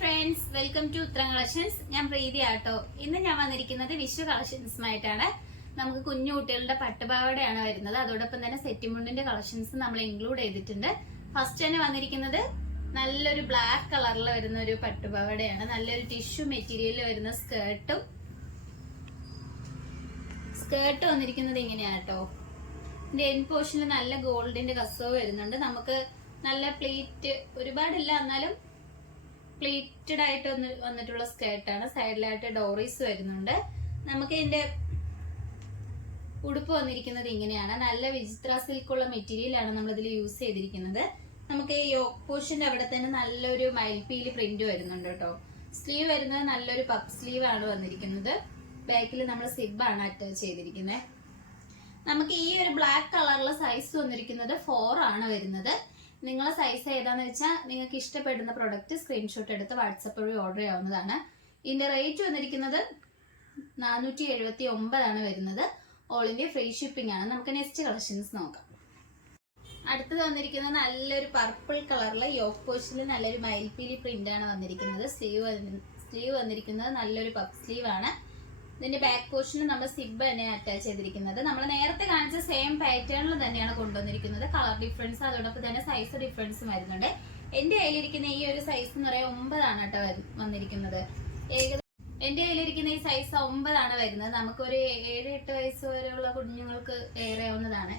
Friends, welcome to ഉത്തരം collections. ഞാൻ പ്രീതി ആട്ടോ. ഇന്ന് ഞാൻ വന്നിരിക്കുന്നത് വിഷു കളക്ഷൻസുമായിട്ടാണ്. നമുക്ക് കുഞ്ഞു കുട്ടികളുടെ പട്ടുപാവാടയാണ് വരുന്നത്. അതോടൊപ്പം തന്നെ സെറ്റിമുണ്ടിന്റെ കളക്ഷൻസ് നമ്മൾ ഇൻക്ലൂഡ് ചെയ്തിട്ടുണ്ട്. ഫസ്റ്റ് തന്നെ വന്നിരിക്കുന്നത് നല്ലൊരു ബ്ലാക്ക് കളറിൽ വരുന്ന ഒരു പട്ടുപാവാടയാണ്. നല്ലൊരു ടിഷ്യൂ മെറ്റീരിയലിൽ വരുന്ന സ്കേർട്ട് വന്നിരിക്കുന്നത് ഇങ്ങനെയാട്ടോ. ഇതിന്റെ എൻ പോർഷനിൽ നല്ല ഗോൾഡിന്റെ കസവ് വരുന്നുണ്ട്. നമുക്ക് നല്ല പ്ലീറ്റ് ഒരുപാടില്ല, എന്നാലും പ്ലീറ്റഡ് ആയിട്ട് വന്നിട്ടുള്ള സ്കേർട്ടാണ്. സൈഡിലായിട്ട് ഡോറീസ് വരുന്നുണ്ട്. നമുക്ക് ഇതിന്റെ ഉടുപ്പ് വന്നിരിക്കുന്നത് ഇങ്ങനെയാണ്. നല്ല വിചിത്ര സിൽക്കുള്ള മെറ്റീരിയലാണ് നമ്മൾ ഇതിൽ യൂസ് ചെയ്തിരിക്കുന്നത്. നമുക്ക് ഈ യോക്ക് പോർഷന്റെ അവിടെ തന്നെ നല്ലൊരു മയിൽപീലി പ്രിന്റ് വരുന്നുണ്ട് കേട്ടോ. സ്ലീവ് വരുന്നത് നല്ലൊരു പഫ് സ്ലീവ് ആണ് വന്നിരിക്കുന്നത്. ബാക്കിൽ നമ്മൾ സിബാണ് അറ്റാച്ച് ചെയ്തിരിക്കുന്നത്. നമുക്ക് ഈ ഒരു ബ്ലാക്ക് കളറിലെ സൈസ് വന്നിരിക്കുന്നത് 4 ആണ് വരുന്നത്. നിങ്ങളെ സൈസ് ഏതാന്ന് വെച്ചാൽ നിങ്ങൾക്ക് ഇഷ്ടപ്പെടുന്ന പ്രൊഡക്റ്റ് സ്ക്രീൻഷോട്ട് എടുത്ത് വാട്സപ്പ് വഴി ഓർഡർ ചെയ്യാവുന്നതാണ്. ഇതിന്റെ റേറ്റ് വന്നിരിക്കുന്നത് 479 ആണ് വരുന്നത്. ഓൾ ഇന്ത്യ ഫ്രീ ഷിപ്പിംഗ് ആണ്. നമുക്ക് നെക്സ്റ്റ് കളക്ഷൻസ് നോക്കാം. അടുത്തത് വന്നിരിക്കുന്നത് നല്ലൊരു പർപ്പിൾ കളറിലെ യോക്ക് പോർഷനിൽ നല്ലൊരു മയിൽപീലി പ്രിന്റ് ആണ് വന്നിരിക്കുന്നത്. സ്ലീവ് വന്നിരിക്കുന്നത് നല്ലൊരു പഫ് സ്ലീവ് ആണ്. ഇതിന്റെ ബാക്ക് പോർഷനിൽ നമ്മൾ സിബ് തന്നെയാണ് അറ്റാച്ച് ചെയ്തിരിക്കുന്നത്. നമ്മൾ നേരത്തെ കാണിച്ച സെയിം പാറ്റേണിൽ തന്നെയാണ് കൊണ്ടുവന്നിരിക്കുന്നത്. കളർ ഡിഫറൻസ് അതോടൊപ്പം തന്നെ സൈസ് ഡിഫറൻസും വരുന്നുണ്ട്. എന്റെ കയ്യിലിരിക്കുന്ന ഈ ഒരു സൈസ് എന്ന് പറയാൻ 9 ആണ് കേട്ടോ വന്നിരിക്കുന്നത്. എന്റെ കയ്യിലിരിക്കുന്ന ഈ സൈസ് 9 ആണ് വരുന്നത്. നമുക്കൊരു 7-8 വയസ്സ് വരെയുള്ള കുഞ്ഞുങ്ങൾക്ക് ഏറെയാവുന്നതാണ്.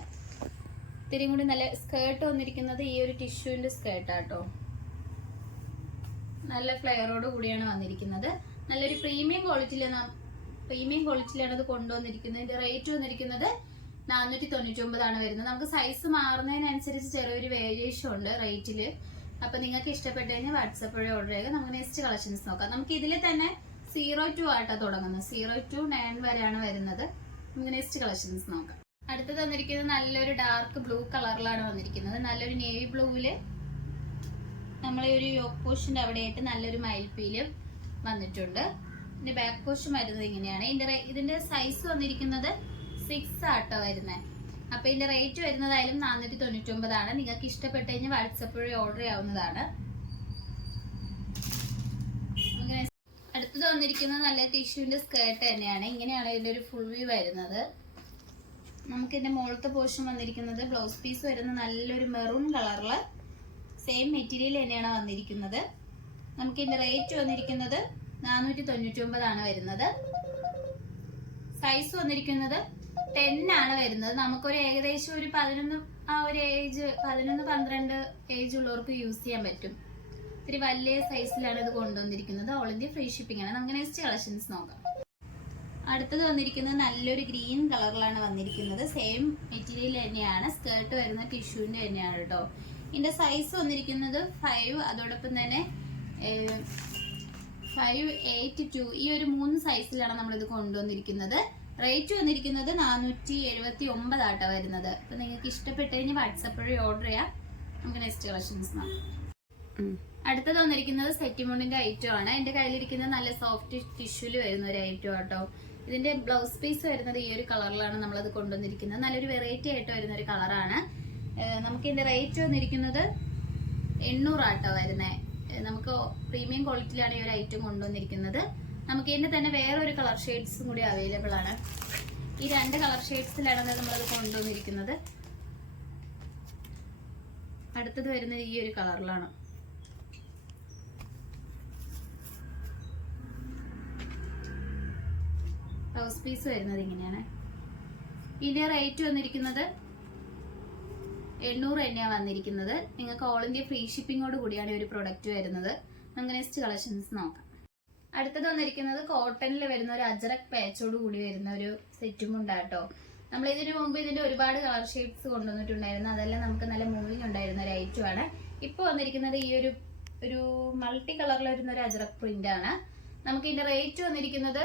ഇത്തിരി കൂടി നല്ല സ്കേർട്ട് വന്നിരിക്കുന്നത് ഈ ഒരു ടിഷ്യൂവിന്റെ സ്കേർട്ടാട്ടോ. നല്ല ഫ്ലെയറോട് കൂടിയാണ് വന്നിരിക്കുന്നത്. നല്ലൊരു പ്രീമിയം ക്വാളിറ്റിയിലാണ് ഇത് കൊണ്ടുവന്നിരിക്കുന്നത്. ഇതിന്റെ റേറ്റ് വന്നിരിക്കുന്നത് 499 ആണ് വരുന്നത്. നമുക്ക് സൈസ് മാറുന്നതിനനുസരിച്ച് ചെറിയൊരു വേരിയേഷൻ ഉണ്ട് റേറ്റില്. അപ്പൊ നിങ്ങൾക്ക് ഇഷ്ടപ്പെട്ടു കഴിഞ്ഞാൽ വാട്സപ്പ് വഴി ഓർഡർ ചെയ്യുക. നമുക്ക് നെക്സ്റ്റ് കളക്ഷൻസ് നോക്കാം. നമുക്ക് ഇതിൽ തന്നെ 02 ആയിട്ടാണ് തുടങ്ങുന്നത്. 0 to 9 വരെയാണ് വരുന്നത്. നമുക്ക് നെക്സ്റ്റ് കളക്ഷൻസ് നോക്കാം. അടുത്തത് വന്നിരിക്കുന്നത് നല്ലൊരു ഡാർക്ക് ബ്ലൂ കളറിലാണ് വന്നിരിക്കുന്നത്. നല്ലൊരു നേവി ബ്ലൂവില് നമ്മളെ ഒരു യോക്ക് പോർഷന്റെ അവിടെയായിട്ട് നല്ലൊരു മയിൽപീലും വന്നിട്ടുണ്ട്. ഇതിന്റെ ബാക്ക് പോർഷൻ വരുന്നത് ഇങ്ങനെയാണ്. ഇതിന്റെ സൈസ് വന്നിരിക്കുന്നത് 6 ആട്ടോ വരുന്നത്. അപ്പൊ ഇതിന്റെ റേറ്റ് വരുന്നതായാലും 499 ആണ്. നിങ്ങൾക്ക് ഇഷ്ടപ്പെട്ടു കഴിഞ്ഞാൽ വാട്സപ്പ് വഴി ഓർഡർ ചെയ്യാവുന്നതാണ്. അടുത്തത് വന്നിരിക്കുന്നത് നല്ല ടിഷ്യൂന്റെ സ്കേർട്ട് തന്നെയാണ്. ഇങ്ങനെയാണ് ഇതിന്റെ ഒരു ഫുൾ വ്യൂ വരുന്നത്. നമുക്ക് ഇതിന്റെ മുകളിലത്തെ പോർഷൻ വന്നിരിക്കുന്നത് ബ്ലൗസ് പീസ് വരുന്ന നല്ലൊരു മെറൂൺ കളറില് സെയിം മെറ്റീരിയൽ തന്നെയാണ് വന്നിരിക്കുന്നത്. നമുക്ക് ഇതിന്റെ റേറ്റ് വന്നിരിക്കുന്നത് 499 ആണ് വരുന്നത്. സൈസ് വന്നിരിക്കുന്നത് 10 ആണ് വരുന്നത്. നമുക്കൊരു ഏകദേശം ഒരു 11 ആ ഒരു ഏജ് 11-12 ഏജ് ഉള്ളവർക്ക് യൂസ് ചെയ്യാൻ പറ്റും. ഇത്തിരി വലിയ സൈസിലാണ് ഇത് കൊണ്ടുവന്നിരിക്കുന്നത്. ഓൾ ഇന്ത്യ ഫ്രീ ഷിപ്പിംഗ് ആണ്. നമുക്ക് നെക്സ്റ്റ് കളക്ഷൻസ് നോക്കാം. അടുത്തത് വന്നിരിക്കുന്നത് നല്ലൊരു ഗ്രീൻ കളറിലാണ് വന്നിരിക്കുന്നത്. സെയിം മെറ്റീരിയൽ തന്നെയാണ്. സ്കേർട്ട് വരുന്ന ടിഷ്യൂവിന്റെ തന്നെയാണ് കേട്ടോ. ഇതിന്റെ സൈസ് വന്നിരിക്കുന്നത് 5 അതോടൊപ്പം തന്നെ 5, 8, 2 ഈ ഒരു 3 സൈസിലാണ് നമ്മൾ ഇത് കൊണ്ടുവന്നിരിക്കുന്നത്. റേറ്റ് വന്നിരിക്കുന്നത് 479 ആട്ടോ വരുന്നത്. അപ്പൊ നിങ്ങൾക്ക് ഇഷ്ടപ്പെട്ടു കഴിഞ്ഞാൽ വാട്സപ്പ് വഴി ഓർഡർ ചെയ്യാം. നമുക്ക് നെക്സ്റ്റ് കളക്ഷൻസ് നോക്കാം. അടുത്തത് വന്നിരിക്കുന്നത് സെറ്റിമുണ്ടിന്റെ ഐറ്റം ആണ്. എന്റെ കയ്യിലിരിക്കുന്നത് നല്ല സോഫ്റ്റ് ടിഷ്യൂല് വരുന്ന ഒരു ഐറ്റം ആട്ടോ. ഇതിന്റെ ബ്ലൗസ് പീസ് വരുന്നത് ഈ ഒരു കളറിലാണ് നമ്മളത് കൊണ്ടുവന്നിരിക്കുന്നത്. നല്ലൊരു വെറൈറ്റി ആയിട്ട് വരുന്ന ഒരു കളറാണ്. നമുക്ക് ഇതിന്റെ റേറ്റ് വന്നിരിക്കുന്നത് 800 ആട്ടോ വരുന്നത്. നമുക്ക് പ്രീമിയം ക്വാളിറ്റിയിലാണ് ഈ ഒരു ഐറ്റം കൊണ്ടുവന്നിരിക്കുന്നത്. നമുക്ക് ഇതിന്റെ തന്നെ വേറൊരു കളർ ഷെയ്ഡ്സും കൂടി അവൈലബിൾ ആണ്. ഈ 2 കളർ ഷെയ്ഡ്സിലാണ് നമ്മളത് കൊണ്ടുവന്നിരിക്കുന്നത്. അടുത്തത് വരുന്നത് ഈ ഒരു കളറിലാണ്. ബ്ലൗസ് പീസ് വരുന്നത് ഇങ്ങനെയാണ്. ഇതിന്റെ റേറ്റ് വന്നിരിക്കുന്നത് 800 തന്നെയാണ് വന്നിരിക്കുന്നത്. നിങ്ങൾക്ക് ഓൾ ഇന്ത്യ ഫ്രീ ഷിപ്പിംഗോട് കൂടിയാണ് ഈ ഒരു പ്രൊഡക്റ്റ് വരുന്നത്. നമുക്ക് നെക്സ്റ്റ് കളക്ഷൻസ് നോക്കാം. അടുത്തത് വന്നിരിക്കുന്നത് കോട്ടണിൽ വരുന്ന ഒരു അജറക് പാച്ചോട് കൂടി വരുന്ന ഒരു സെറ്റും ഉണ്ടാട്ടോ. നമ്മൾ ഇതിനു മുമ്പ് ഇതിന്റെ ഒരുപാട് കളർ ഷെയ്ഡ്സ് കൊണ്ടുവന്നിട്ടുണ്ടായിരുന്നു. അതെല്ലാം നമുക്ക് നല്ല മൂവിങ് ഉണ്ടായിരുന്ന ഒരു ഐറ്റം ആണ്. ഇപ്പൊ വന്നിരിക്കുന്നത് ഈ ഒരു മൾട്ടി കളറിൽ വരുന്ന ഒരു അജറക് പ്രിന്റ് ആണ്. നമുക്ക് ഇതിന്റെ റേറ്റ് വന്നിരിക്കുന്നത്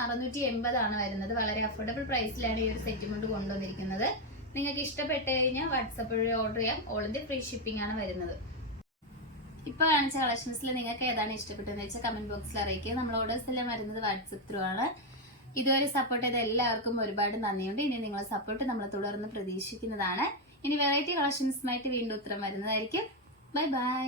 680 ആണ് വരുന്നത്. വളരെ അഫോർഡബിൾ പ്രൈസിലാണ് ഈ ഒരു സെറ്റും കൊണ്ട് കൊണ്ടുവന്നിരിക്കുന്നത്. നിങ്ങൾക്ക് ഇഷ്ടപ്പെട്ടു കഴിഞ്ഞാൽ വാട്സപ്പ് വഴി ഓർഡർ ചെയ്യാം. ഓൾ ഇന്ത്യ ഫ്രീ ഷിപ്പിംഗ് ആണ് വരുന്നത്. ഇപ്പൊ കാണിച്ച കളക്ഷൻസിൽ നിങ്ങൾക്ക് ഏതാണ് ഇഷ്ടപ്പെട്ടതെന്ന് വെച്ചാൽ കമന്റ് ബോക്സിൽ അറിയിക്കുക. നമ്മൾ ഓർഡേഴ്സ് എല്ലാം വരുന്നത് വാട്സപ്പ് ത്രൂ ആണ്. ഇതുവരെ സപ്പോർട്ട് ചെയ്ത എല്ലാവർക്കും ഒരുപാട് നന്ദിയുണ്ട്. ഇനി നിങ്ങളെ സപ്പോർട്ട് നമ്മൾ തുടർന്ന് പ്രതീക്ഷിക്കുന്നതാണ്. ഇനി വെറൈറ്റി കളക്ഷൻസുമായിട്ട് വീണ്ടും ഉത്തരം വരുന്നതായിരിക്കും. Bye bye.